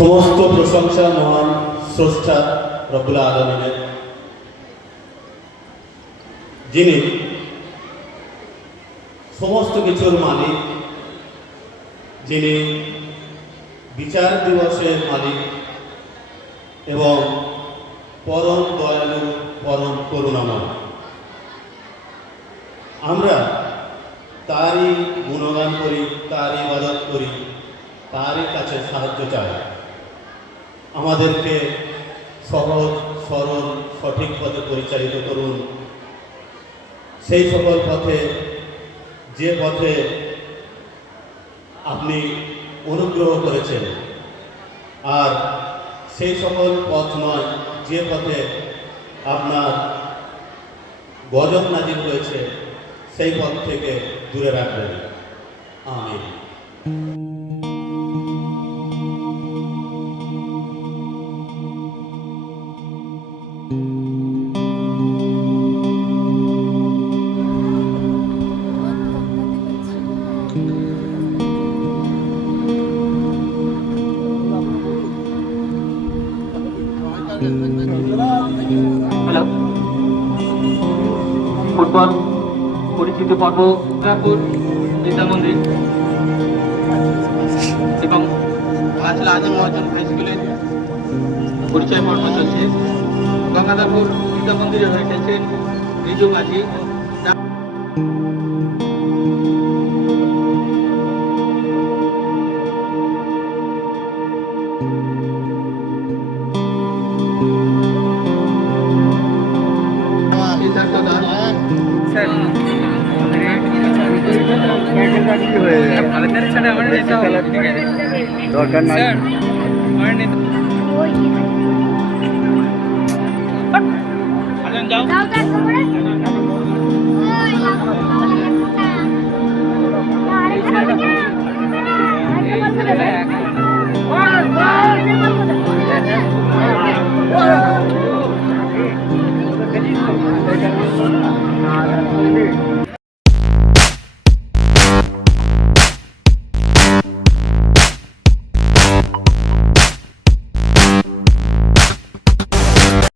সমস্ত প্রশংসা মহান স্রষ্টা রব্বুল আলমিনের। যিনি সমস্ত কিছুর মালিক, যিনি বিচার দিবসের মালিক এবং পরম দয়ালু পরম করুণাময়। আমরা তারই গুণগান করি, তারই ইবাদত করি, তারই কাছে সাহায্য চাই। আমাদেরকে সহজ, সরল, সঠিক পথে পরিচালিত করুন। সেই সকল পথে, যে পথে আপনি অনুগ্রহ করেছেন, আর সেই সকল পথ নয়, যে পথে আপনার গজব নাজির হয়েছে, সেই পথ থেকে দূরে রাখবেন। আমি হ্যালো ফুটবল পরিচিতি পর্ব দুর্গাপুর বিদ্যা মন্দির এবং আজল আজম মহাজন হাই স্কুলের পরিচয় পর্ব চলছে। গঙ্গাধরপুর বিদ্যা মন্দিরে হয়ে খেলছেন রিজু মাঝি দরকার নাই যাও যাও